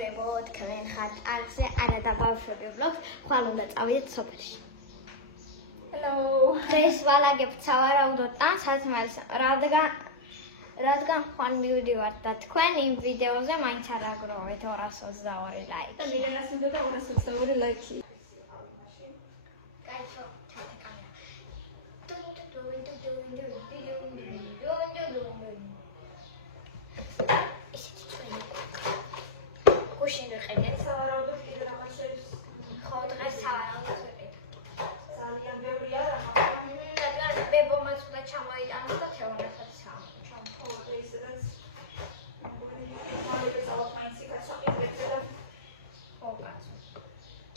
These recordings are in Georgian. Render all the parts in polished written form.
მეგობრებო, თქვენ ხართ არზე არადა ბავშვები vlogs, ხვალ უნდა წავიდეთ სოფელში. Hello. დღეს ვალაგებთ სავარაუდოდ და სათმარს, რადგან ხვალ მივდივართ და თქვენ იმ ვიდეოზე მაინც არ აგროვეთ 222 ლაიქი. და მინდა გასმინდა და 222 ლაიქი. გაიცო, ჩათა კამერა. ისეთი ჩვენი გუშინ ვიყიდეთ. სავარაუდოდ კიდე რაღაც შეებს. ხო, დღეს სავარაუდოდ ვიყიდეთ. ძალიან ბევრია რა. რადგან ბებომაც უნდა ჩამოიტანოს და თეორიასაც ჩამოიტანოს. ხო, ისედაც. მოგიწევს ალფაინსი გასაყიდრებზე და ხო, კაცო.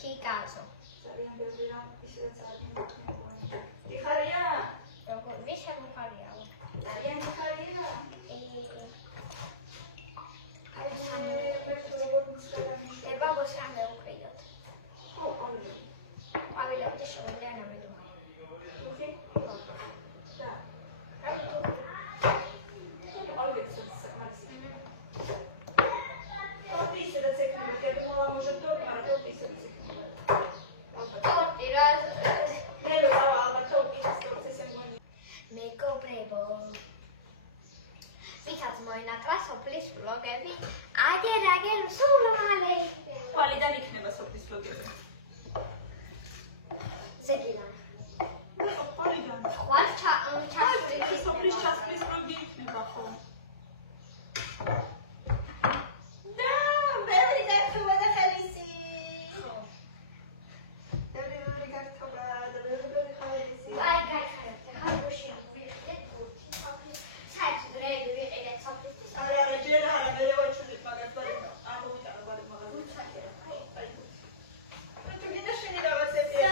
კი, კაცო. ძალიან ბევრი რა ისედაც არის. დიხარია? როგორ მიშემოხარიაო. ძალიან დიხარია. ბაბოს რამე უყიდოთ. ხო, ყავილი. ყვავილები შეუძლია ნამედოხა. უხი? და. მეგობრებო, ვისაც მოინათლა სოფლის vlogები, აგერ სულ მალე. ყალიდან იქნება სოფლის vlogები. ზეგიდან. ყალიდან. ხვალ ჩასვლის სოფლის ჩასვლის vlog-ი იქნება ხო? და ბევრი გართობა და ხელისი. ხო. ბევრი გართობა და ბევრი ხელისი. აი, გაიხარეთ, ხარ გუშინ ვიყიდეთ ბურთი სოფლის. საერთოდ რეები ვიყიდეთ სოფლის. არა, ჯერ არა, მე ვაჩვენებ მაგას ბარემ. ამოვიტანო ბარემ მაგას. უცაკერა. აი. თუ გინდა შენი რაღაცებია.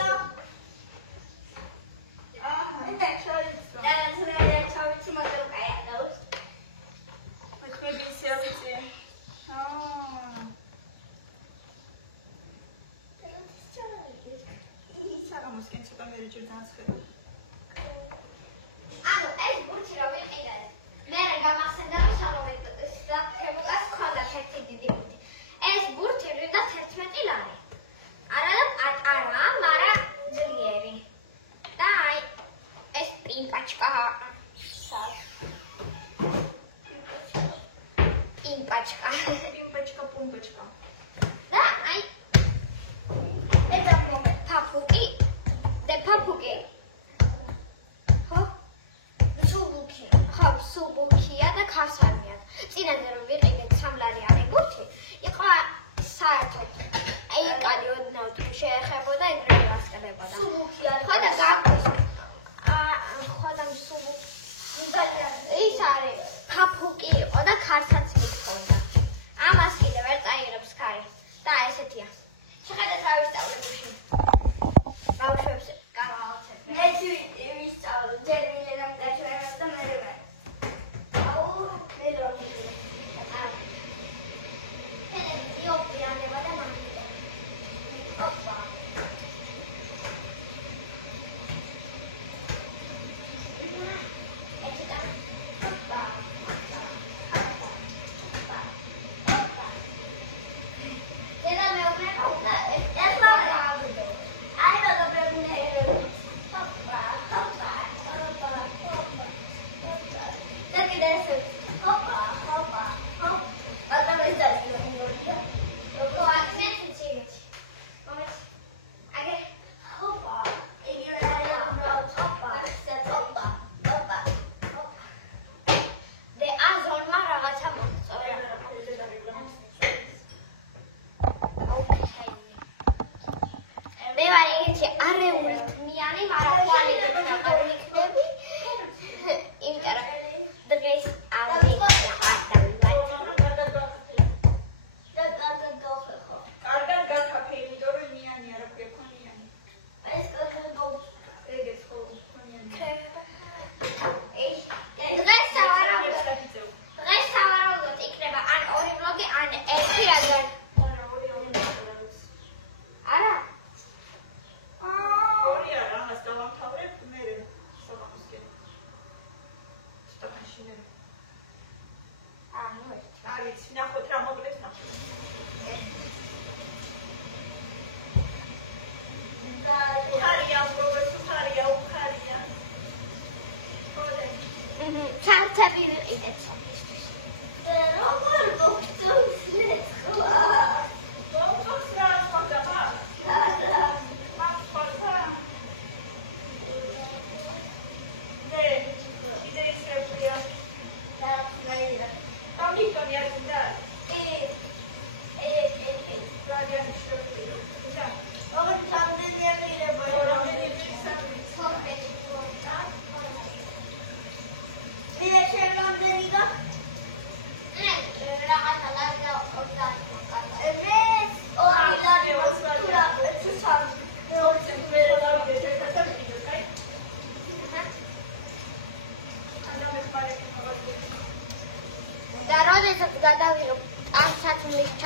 Пумпочка. Да, ай. Это момент папуки. Да папуки.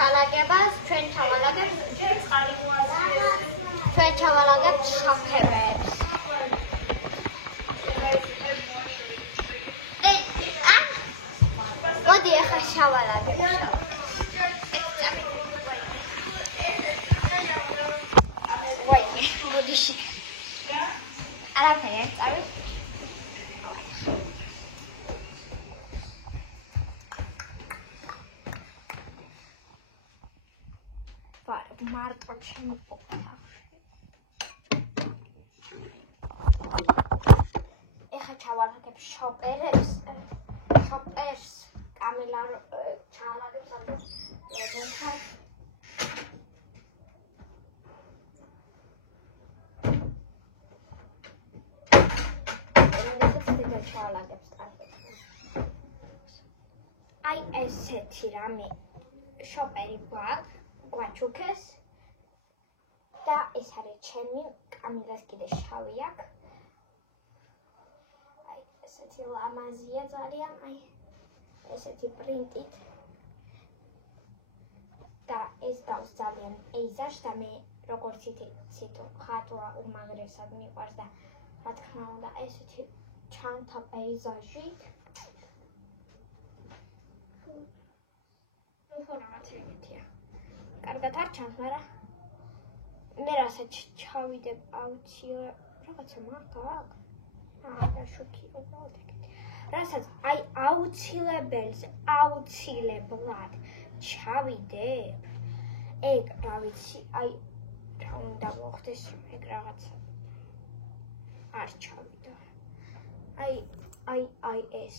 ჩალაგებას, ჩვენ ჩავალაგებთ შაქერებს. მოდი ახლა ჩავალაგებთ. მოდი არაფერი არ წავი. მარტო ჩემი ყოფაში. ეხა ჩავალაგებ შოპერს, კამილა ჩავალაგებს ამას. აი ესეთი რამე შოპერი გვაჩუქეს და ეს არის ჩემი კამილას კიდე შავი აქვს. აი ესეთი ლამაზია ძალიან, აი ესეთი პრინტით და ეს გავს ძალიან პეიზაჟს და მე როგორც იცით ხატვა უმაგრესად მიყვარს და რა თქმა უნდა ესეთი ჩანთა პეიზაჟით რაღაც ეგეთია. კარგად არ ჩანს, მაგრამ მე რასაც ჩავიდებ აუცილებლად რაღაცა მაგა აქვს. და შოქი უბრალოდ ეგეთი. რასაც აი აუცილებლად ჩავიდებ, ეგ რა ვიცი, აი რა უნდა მოხდეს, რომ ეგ რაღაცა არ ჩავიდა. აი ეს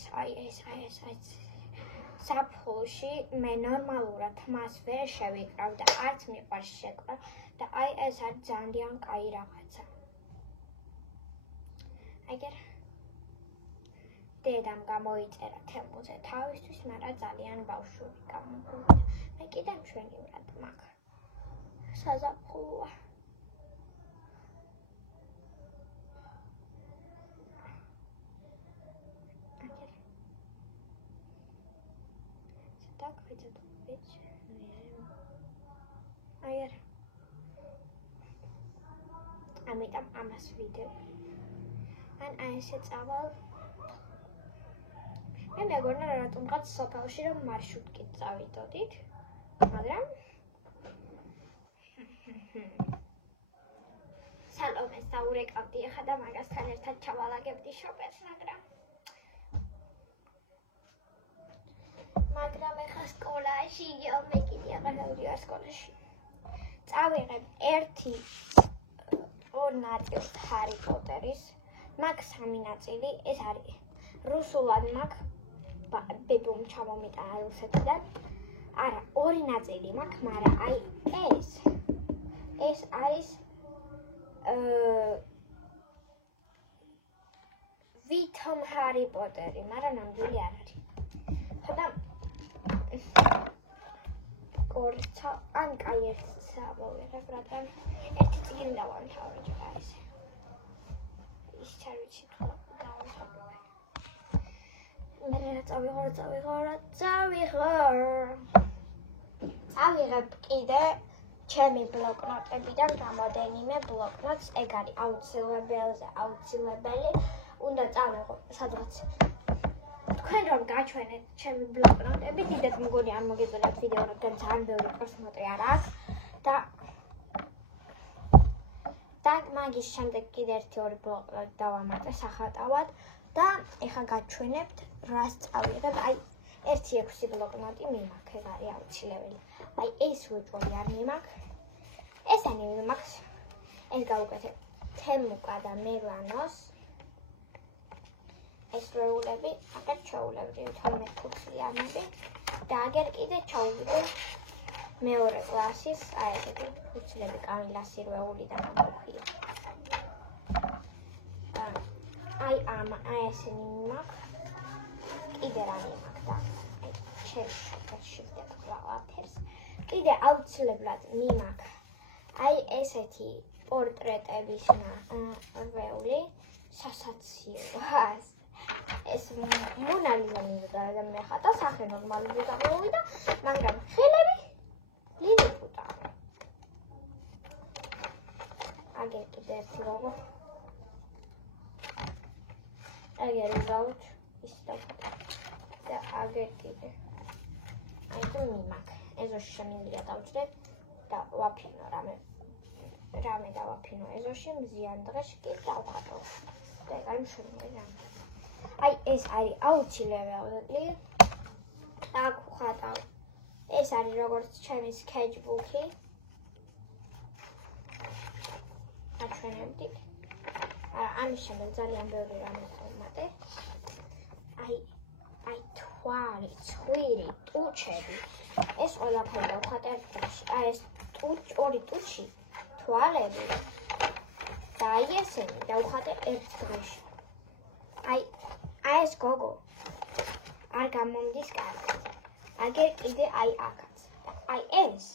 საფხულში მე ნორმალურად მას ვერ შევიკრავ და არც მიყვარს შეკრა და აი ეს არის ძალიან კაი რაღაცა. აგერ დედამ გამოიწერა თემუზე თავისთვის, მაგრამ ძალიან ბავშვური გამოგივიდა. მე კიდე მშვენივრად მაქვს. საზაფხულოა. Ayer. Ამიტომ ამას ვიდებ. ან ესე წავალ. მე მეგონა რატომღაც სოფელში რომ მარშრუტკით წავიდოდით, მაგრამ სალომეს დაურეკავდი ახლა და მაგასთან ერთად ჩავალაგებდი შოპერს, მაგრამ ახლა სკოლაში მე კიდე აღარ ვარ სკოლაში. წავიღებ ერთი ორ ნაწილს ჰარი პოტერის, მაქვს 3 ნაწილი, ეს არის რუსულად მაქვს ბებომ ჩამომიტანა რუსეთიდან. არა, 2 ნაწილი მაქვს, მაგრამ აი ეს არის ვითომ ჰარი პოტერი, მაგრამ ნამდვილი არ არის. ხოდა კორცა ან კაი ერთსა მოვიღებ, რადგან ერთი წიგნი დავამთავრე ჯერ ესე. ის არ ვიცი თუ დავამთავრე. მე რა წავიღებ კიდე ჩემი ბლოკნოტებიდან რამოდენიმე ბლოკნოტს, ეგ არის აუცილებელი, უნდა წავიღო სადღაც. თქვენ რომ გაჩვენეთ ჩემი ბლოკნოტები, დიდად მგონი არ მოგეწონათ ვიდეო, რადგან ძალიან ბევრი პროსმოტრი არ აქვს და მაგის შემდეგ კიდე ერთი ორი ბლოკნოტი დავამატე სახატავად და ეხლა გაჩვენებთ რას წავიღებ. აი 1-6 ბლოკნოტი მიმაქვს, ეს არის აუცილებელი. აი ეს უეჭველი არ მიმაქვს. ესენი მიმაქვს. ეს გავუკეთებ თემუკა და მელანოს. ეს რეულები, აგერ ჩაულებრივ 12 ფუცლიანები და აგერ კიდე ჩაუვიდე მეორე კლასის, აი ესეთი ფუცლები კამილას რეულიდან მოხია. აი ესენი მაქვს. კიდე რა მაქვს და აი შევშევ ყველაფერს. კიდე აუცილებლად მიმაქვს. აი ესეთი პორტრეტების რეული სასაცილოა. ეს მონალიზა მინდა და მე ხატა სახე ნორმალური გამოვიდა, მაგრამ ხელები აგერ კიდე ერთი გოგო. აგერ ვიზავთ ის დავხატე. და აგერ კიდე. აი თუ მიმაქ. ეზოში შემიძლია დავჭრებ და ვაფინო რამე დავაფინო ეზოში მზიან დღეში კი დავხატო. და ეგ არის მშვენიერი რამე. აი ეს არის აუცილებელი. აქ ვხატავ. ეს არის როგორც ჩემი sketchbook-ი. აჩვენებდით. ამის შემდეგ ძალიან ბევრი რამე ვუმატე. აი თვალი, ცხვირი, ტუჩები. ეს ყველაფერი დავხატე ერთ დღეში. აი ეს ორი ტუჩი, თვალები და აი ესენი დავხატე ერთ დღეში. აი ეს გოგო არ გამომდის კარგად. აგერ კიდე აი აქაც. აი ეს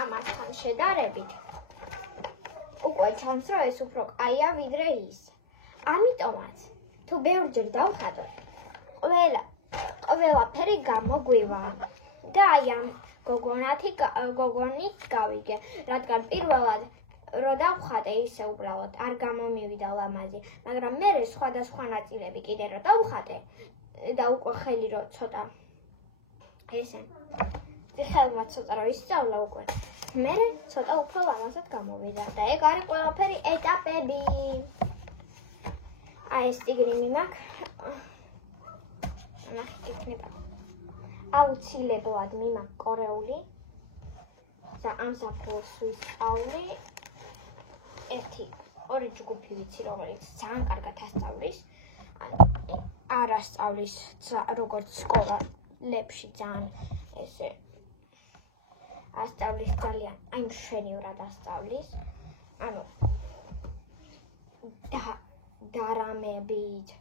ამასთან შედარებით უკვე ჩანს რომ ეს უფრო კაია ვიდრე ის. ამიტომაც თუ ბევრჯერ დავხატოთ ყველაფერი გამოგვივა და აი ამ გოგონით გავიგე, რადგან პირველად რო დავხატე ისე უბრალოდ არ გამომივიდა ლამაზი, მაგრამ მე სხვადასხვა ნაწილები კიდე რო დავხატე და უკვე ხელი რო ცოტა ესე ხელმა ცოტა რო ისწავლა უკვე მე ცოტა უფრო ლამაზად გამოვიდა და ეგ არის ყველაფერი ეტაპები. აი ეს ტიგრი მიმაქ ნახეთ იქნება აუცილებლად მიმაქ კორეული და ამ საფულს ვისწავლი ორი ჯგუფი ვიცი რომელიც ძალიან კარგად ასწავლის არ ასწავლის როგორც სკოლებში ძალიან ესე ასწავლის ძალიან აი მშვენივრად ასწავლის ანუ დრამებით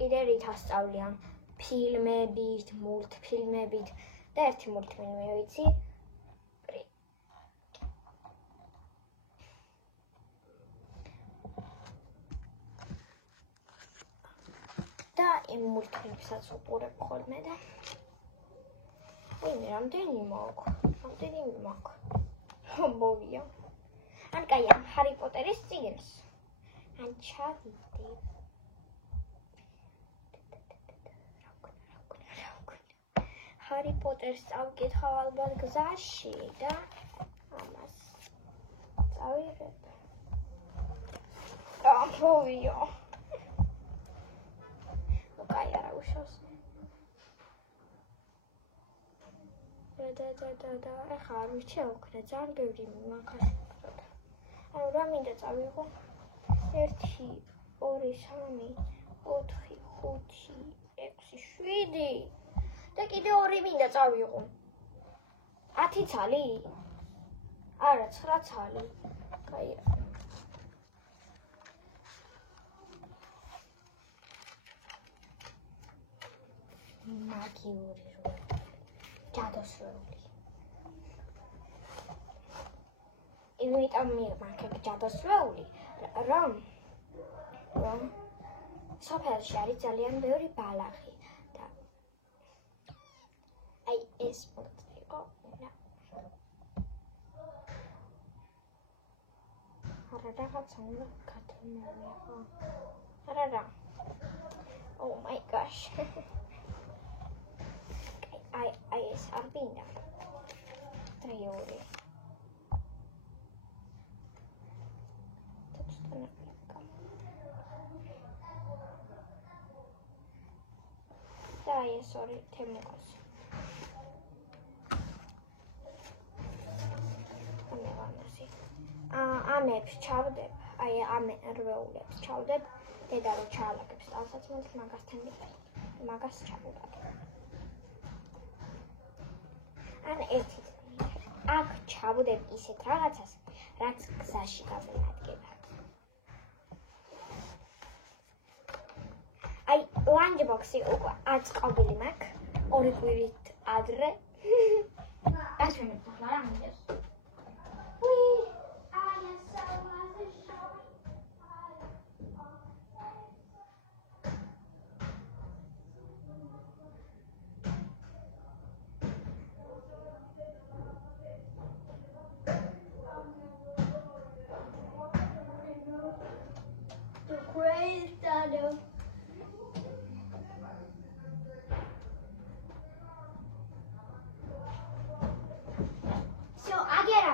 კიდე რით ასწავლიან ფილმებით, მულტფილმებით და ერთი მულტფილმი ვიცი და იმ მულტფილმსაც უყურებ ხოლმე და ვინმე რამდენი მაქვს მოვია ან კაი ამ ჰარი პოტერის წიგნს ან ჩავიდე ჰარი პოტერს წავკითხავ ალბათ გზაში და ამას წავიღებ. მოვია. კაი არა უშავს. და ეხლა არ ვიცი ოქრე ძალიან ბევრი მაგაში. ანუ რა მინდა წავიღო? 1 2 3 4 5 6 7 და კიდე 2 მინდა წავიღო. 10 ცალი? არა, 9 ცალი. კაი. მაგიური როლი. ჯადოსროლი. იმიტომ მივმარხებ ჯადოსროლი, რომ სოფელში არის ძალიან ბევრი ბალახი და აი ეს მოწიყო და არა რაღაცა უნდა გათმოვიყო. არა. Oh my gosh. აი ეს არ მინდა. ტრიორი. და ეს ორი თემუგას. ამებს ჩავდებ, აი ამ რვეულებს ჩავდებ, დედა რო ჩაალაგებს ტალსაცმელს მაგასთან მაგას ჩავუდებ. ან ერთი აქ ჩავდებ ისეთ რაღაცას, რაც გზაში გამომადგება. აი ლანჯბოქსი უკვე აწყობილი მაქვს, 2 კვირით ადრე. გასვენებ ახლა რა მინდა.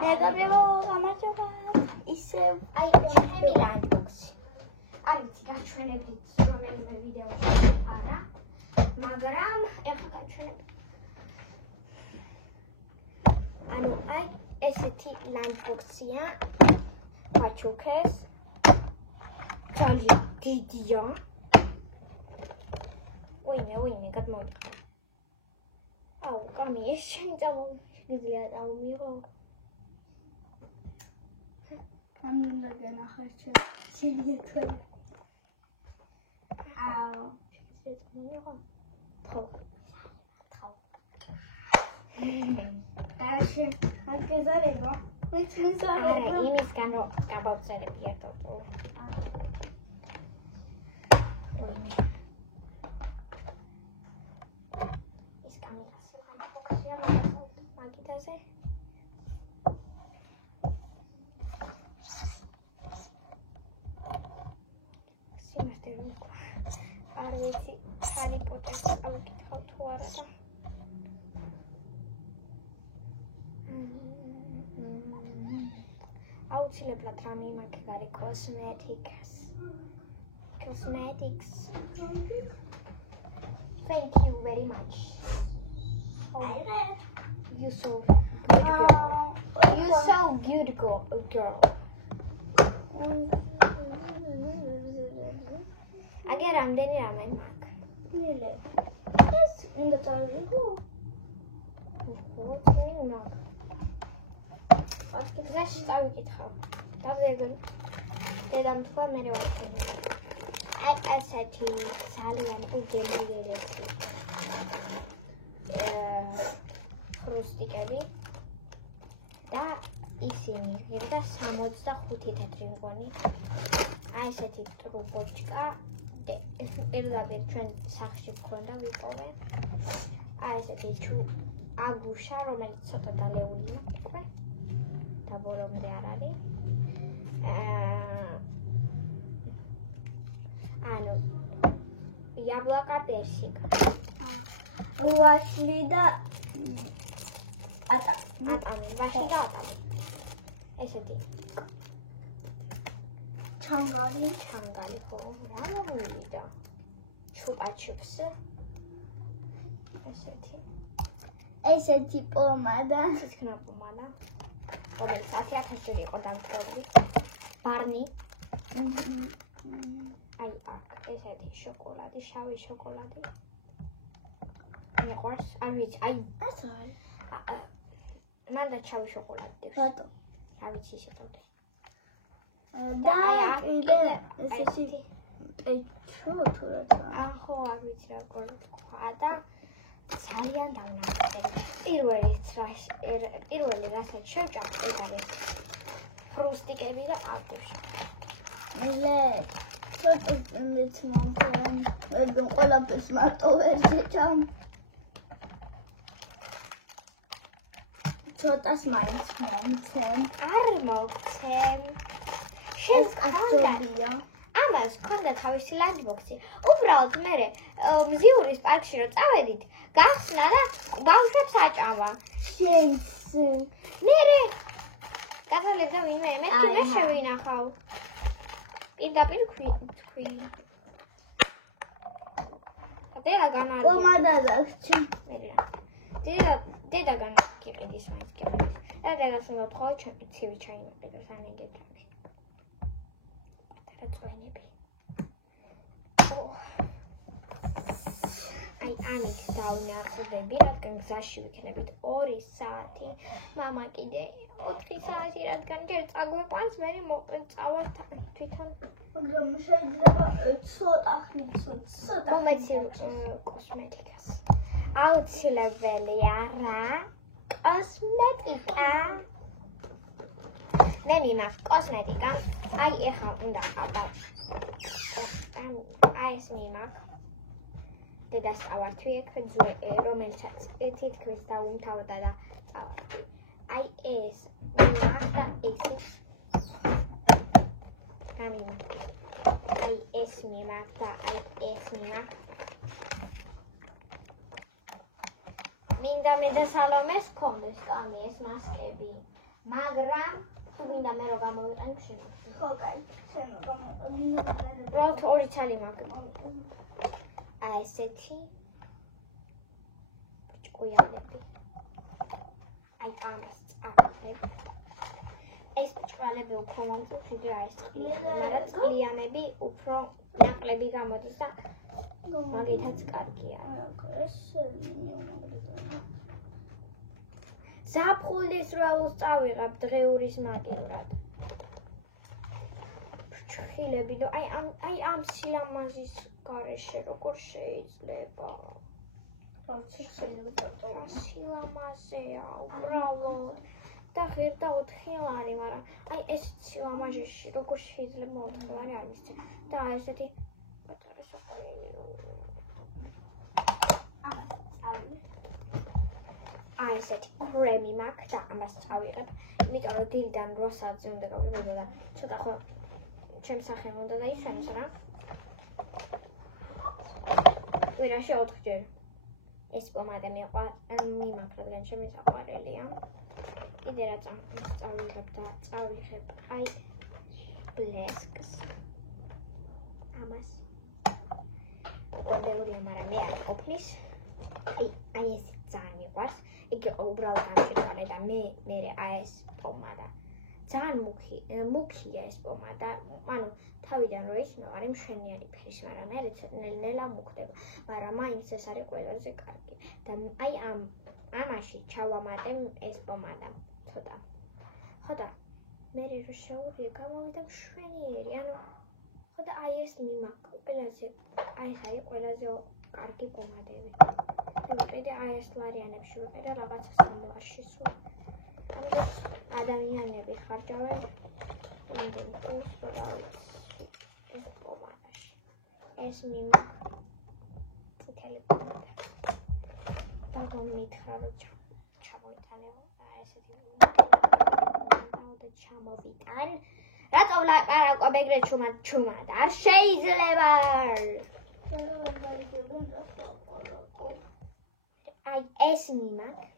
მეგობრებო, გამარჯობათ. ისევ აი ჩემი ლანდბოქსი. არ ვიცი გაჩვენებთ რომელიმე ვიდეოში არა, მაგრამ ეხლა გაჩვენებთ. ანუ აი ესეთი ლანდბოქსია. გაჩუქეს. ძალიან დიდია. ვინმე გადმოვიდა. აუ, კამი, ეს შენ წამოგვიძლია წამომიღო. Anında gene harçı. Şimdi koy. აუ, შენ წამომიღო. თო. Karşı. Herkes araba. Lütfen არა, araba. იმისგან რომ გავავწერები ერთად. ის კამერას ლანდბოქსია მაგიდაზე. სიმართლე რომ არ ვიცი ჰარი პოტერს ავიკითხავ თუ არა და აუცილებლად რამე იმაკი გარი cosmetics. Thank you very much. You so good girl. You so good girl. Agora რამდენი რამე მაქვს? Nele. Es inda tarihı. გზაში წავიკითხავ. დავდერგო. დედამ თქვა მე ვაჩვენე. აი ასეთი ძალიან უგემრიელესი. ხრუსტიკები და ისინი ღირდა 65 თეთრი მგონი. აი ესეთი ტრუბოჩკა პირდაპირ ჩვენ სახლში გქონდა ვიპოვე. აი ესეთი აგუშა, რომელიც ცოტა დალეულია უკვე. და ბოლომდე არ არის. ანუ იაბლაკა პერსიკა. Vashli da ატამი, ვაშლი და ატამი. ესეთი çangali. ჩანგალი ხო, რა მოვიდა. ჩუპა-ჩუპს. ესეთი. Eseti pomada. ცისქნა პომადა. რომელიც 10,000 ჯერ იყო დამტკბილი. ბარნი. აი აქ ესეთი შოკოლადი, შავი შოკოლადი. მიყვარს, არ ვიცი, აი Es var. მანდა შავი შოკოლადი დევს. Rato. რა ვიცი ისე ტოვდი. Da ile eseti pecho turata. ახო არ ვიცი რა თქვა და ძალიან დავნახე. პირველი რასაც შევჭამ ეს არის ხრუსტიკები და აგუშა. Nele. Çok ümit montan. Öldüm kolapes marto vereceğim. Çok az mayıs montan. არ მოგცემ. შენს ხანდა Astrovia. ამას ქონდა თავისი ლანდბოქსი. უბრალოდ მე მზიურის პარკში რო წავედით, გახსნა და ბავშვებს აჭამა. Şens. მე გაგალედა ვინმე მეთქი მე შევინახავ. პირდაპირ თქვი. დედა განარია. Pomada zakçı. დედაგან გიყიდის მაინც გიყიდის. და დედას უნდა თქვა ჩემი ცივი ჩაიმეყიდო სანეგეთები. პატარა წვენები. აი ამით დავნახდები, რადგან გზაში ვიქნებით 2 საათი. მამა კიდე 4 საათი, რადგან ჯერ წაგვიყვანს, მე წავალ თვითონ Şöyle çok ahmet. მომეცი კოსმეტიკას. აუცილებელია რა? კოსმეტიკა. მე მიმაქვს კოსმეტიკა. აი ეხლა უნდა ყავდავ. აი ეს მიმაქვს. დედას წავართვი ეგ რომელსაც თითქმის დაუმთავრდა და წავართვი. აი ეს მიმაქვს და ეს გამიმაქვს. აი ეს მიმაქვს და აი ეს მიმაქვს. მინდა მე და სალომეს ქონდეს კამი ეს მასკები. მაგრამ თუ მინდა მე რო გამოვიყენებ შენ. ხო, კაი. შენ გამოვიყენებ. უბრალოდ ორი ცალი მაქვს. აი ესეთი ჭკუიალები. აი ამას წავიღებ. ეს ჭკუიალები უფრო მომწონს ვიდრე აი ეს წყლიანი, მაგრამ წყლიანები უფრო ნაკლები გამოდის და მაგითაც კარგია. ზაფხულის როლს წავიღებ დღეურის მაგივრად. ფრჩხილები და აი ამ სილამაზის გარეშე როგორ შეიძლება? სილამაზეა უბრალოდ და ღირდა 4 ლარი, მაგრამ აი ეს სილამაზეში როგორ შეიძლება 4 ლარი არ მისცე და აი ესეთი პატარა საყვარელი. აი ესეთი კრემი მაქვს და ამას წავიღებ, იმიტომ რომ დილიდან 8 საათზე უნდა გავიყიდო და ცოტა ხო ჩემს სახელს უნდა დაისვენოს რა. ვერაში 4 ჯერ. ეს პომადა მიმაქვს, რადგან ჩემი საყვარელია. კიდე რა წავიღებ და წავიღებ აი ბლესკს. ამას. ყველეურია, მაგრამ მე არ ყოფნის. აი ეს ძალიან მიყვარს. იგი უბრალოდ ამჭირვალე და მე აი ეს პომადა. ძალიან მუქია ეს პომადა. ანუ თავიდან რო ისმევ არის მშვენიერი ფერის, მაგრამ მე ნელ-ნელა მუქდება. მაგრამ მაინც ეს არის ყველაზე კარგი. და აი ამაში ჩავამატე ეს პომადა ცოტა. ხო და მე რო შეურია გამოვიდა მშვენიერი. ანუ ხო და აი ეს მიმაქვს ყველაზე აი ეს არის ყველაზე კარგი პომადები. ვიყიდე აი ეს ლარიანებში ვიყიდე რაღაცა 3 ლარში სულ. ამიტომ ადამიანები ხარჯავენ იმდენ პულს რა ვიცი ეს პომადაში. ეს მიმაქვს წითელი პომადა. და მითხრა რომ ჩამოიტანეო და ესეთი და ჩამოვიტან. რატომ ლაპარაკობ ეგრე ჩუმად არ შეიძლება. აი ეს მიმაქვს.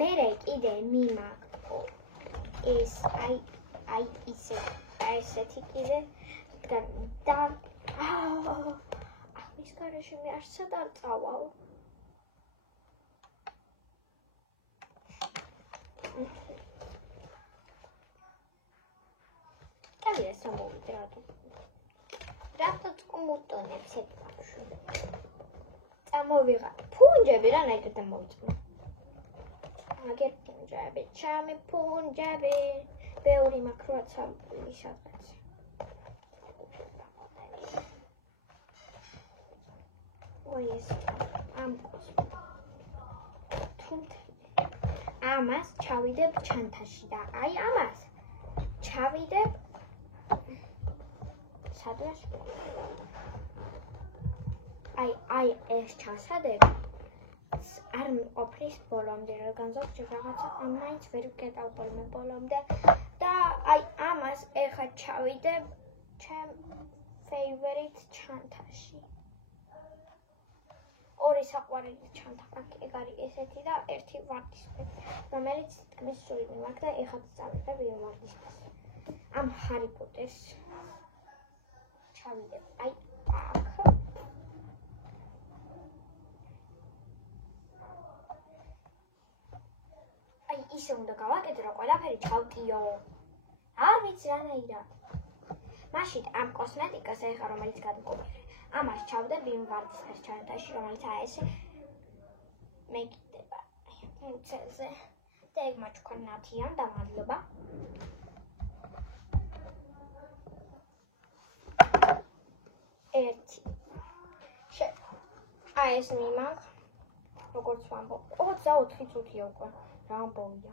მერე კიდე მიმაქვს ეს აი ისე ესეთი კიდე და ამის გარეშე მე არცად არ წავალ. კაია სამოვიდე რატო წმუტონებს ეს ბავშვი. წამოვიღა ფუნჯები რანაირად დამოვიწყო. აგერ ფუნჯები, ჩემი ფუნჯები, ბევრი მაქვს როცა სადღაც. ой ეს ამკოს. თუმცა ამას ჩავიდებ ჩანთაში და აი ამას ჩავიდებ სადღაც. აი ეს ჩასადებ არ ყოფნის ბოლომდე, რადგან ზოგჯერ რაღაცა მაინც ვერ ვკეტავ ხოლმე ბოლომდე და აი ამას ეხლა ჩავიდებ ჩემ favorite ჩანთაში. ორი საყვარელი ჩანთა მაქვს, ეგ არის ესეთი და ერთი ვარდისფერი, რომელიც თითქმის სული მაქვს და ეხლა წავიღებ იმ ვარდისფერს. ამ ჰარი პოტერს ჩავიდებ აი აქ. ისე უნდა გავაკეთო, რომ ყველაფერი ჩავტიო. არ ვიცი რანაირად. მაშინ ამ კოსმეტიკას ეხლა რომელიც გადმოვიღე, ამას ჩავდებ იმ ვარდისფერ ჩანთაში, რომელიც აი ესე მეკიდება მუცელზე. და ეგ მაჩქონათია და მადლობა. ერთი. აი ეს მიმაქვს. როგორც ვამბობ, 24 წუთია უკვე. რა ამბოვია.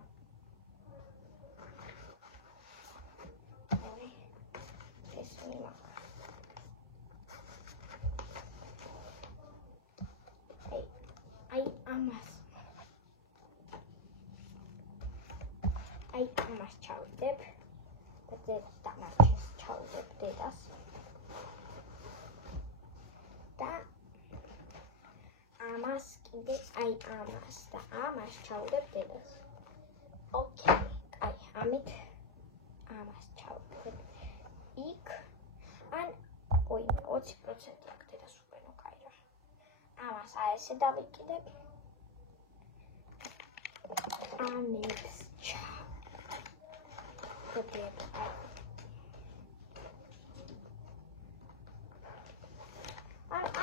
ეს მიმაქვს. აი ამას. აი ამას ჩავიდებ. და დანარჩენს ჩავიდებ დედას. და ამას კიდე აი ამას და ამას ჩავდებ დედას. ოკეი, აი ამით ამას ჩავდებ იქ. ან 20% აქ დედას უყენო, კაი რა. ამას აი ესე დავიკიდებ. ამებს ჩავდებ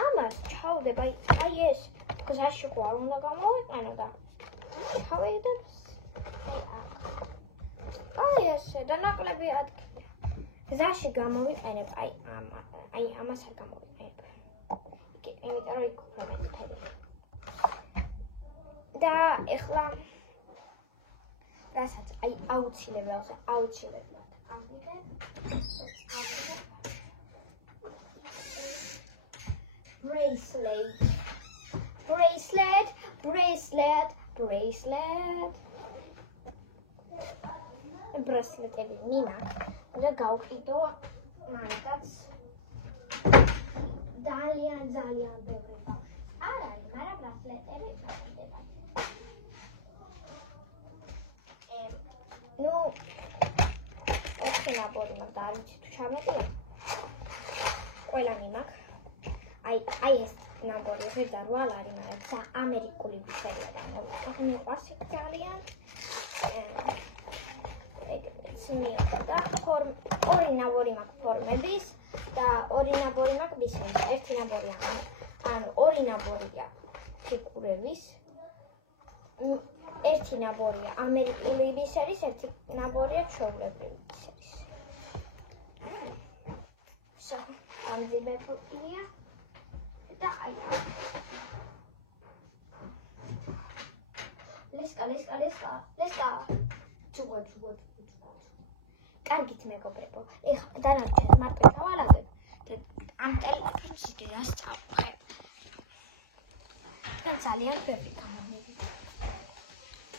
ამას ჩავდებ აი ეს გზაში ხო არ უნდა გამოვიყენო და ჩავედებ აი ესე და ნაკლები ადგილი გზაში გამოვიყენებ აი ამას არ გამოვიყენებ იმიტომ რომ იქ უფრო მეტი ფერი და ეხლა რასაც აი აუცილებლად ავიღებ bracelet braceletები მინაქვს და გავყიდო მანქანას ძალიან ბევრი ბავშვი არ არის მაგრამ braceletები ჩავდება ну ოქი ნაბორი მაგ და არ ვიცი თუ ჩამეტია ყველანი მაგ აი ეს ნაბორი ღირდა 8 არის მაგრამ სა ამერიკული ბისერია და მიყვარს ძალიან მიიღო და ორი ნაბორი მაქვს ფორმების და ორი ნაბორი მაქვს ბისერის ერთი ნაბორია ანუ ორი ნაბორია ფიგურების ერთი ნაბორია ამერიკული ბისერის ერთი ნაბორია ჩვეულებრივი ბისერის ამძიმებულია და აი ლესკა ჩუგო კარგით მეგობრებო ეხლა დანარჩენ მარტო დავალაგებ და ამ ტელეფონს იდეას წავხებ და ძალიან ბევრი გამომივიდა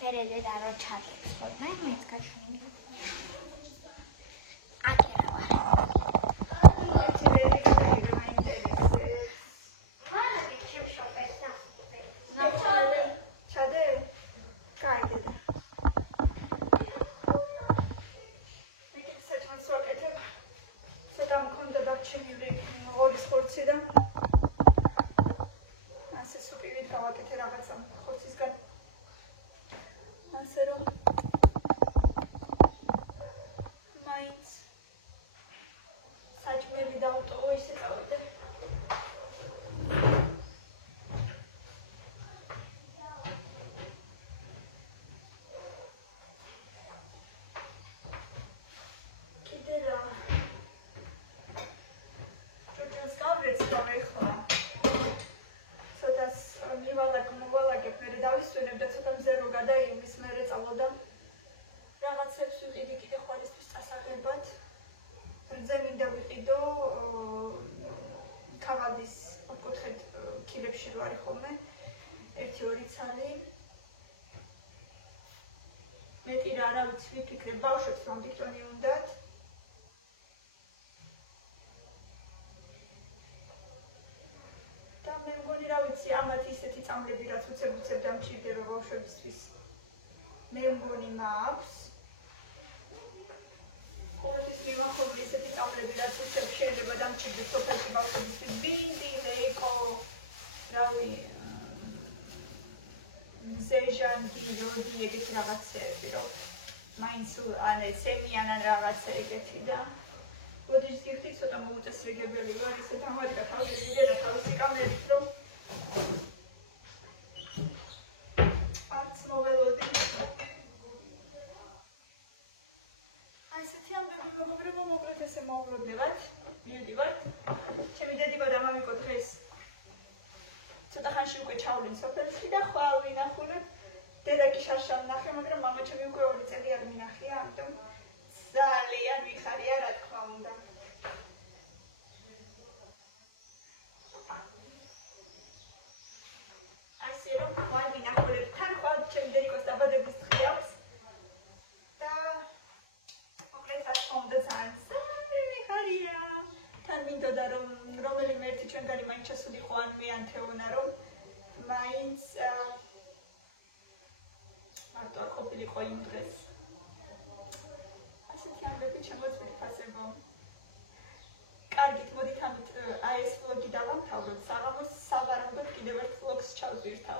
მერე და რო ჩადებს ხოლმე მეც გაჩვენე აკერავა ვიფიქრებ ბავშვებს რომ დიქტონი უნდათ და მე მგონი რა ვიცი ამათ ისეთი წამლები რაც უცებ დამჭირდება ბავშვებისთვის მე მგონი მაქვს ყოველთვის მიმახოდი ისეთი წამლები რაც უცებ შეიძლება დამჭირდეს სოფელში ბავშვებისთვის ბინდი ლეკო რავი ზეჟანგი როდი ეგეთი რაღაცეები რომ მაინც ან სემიანან რაღაცა ეგეთი და ბოდიშს გიხდით ცოტა მოუწესრიგებელი ვარ ისე დამართა თავის მიდედა თავისი კამერით რომ არც მოველოდი აი ესეთი ამბები მეგობრებო მოკლედ ესე მოვუბრუნდებათ მივდივართ ჩემი დედიბა და მამიკო დღეს ცოტა ხანში უკვე ჩავლენ სოფელში და ხვალ ვინახულებ დედა კი შარშან ნახე, მაგრამ მამა ჩემი უკვე 2 წელი არ მინახია, ამიტომ ძალიან მიხარია, რა თქმა უნდა. ასე რომ ხვალ მინახულებ, თან ხვალ ჩემი დედიკოს დაბადების დღე აქვს და მოკლედ რა თქმა უნდა ძალიან მიხარია. თან მინდოდა რომ რომელიმე ერთი ჩვენგანი მაინც ჩასულიყო ან მე ან თეონა რომ მაინც მარტო არ ყოფილიყო იმ დღეს. ასეთი ამბები შემოწმეთ ფასებო. კარგით, მოდით ამით ეს ვლოგი დავამთავროთ. საღამოს სავარაუდოდ კიდევ ერთ ვლოგს ჩავზვირთავ.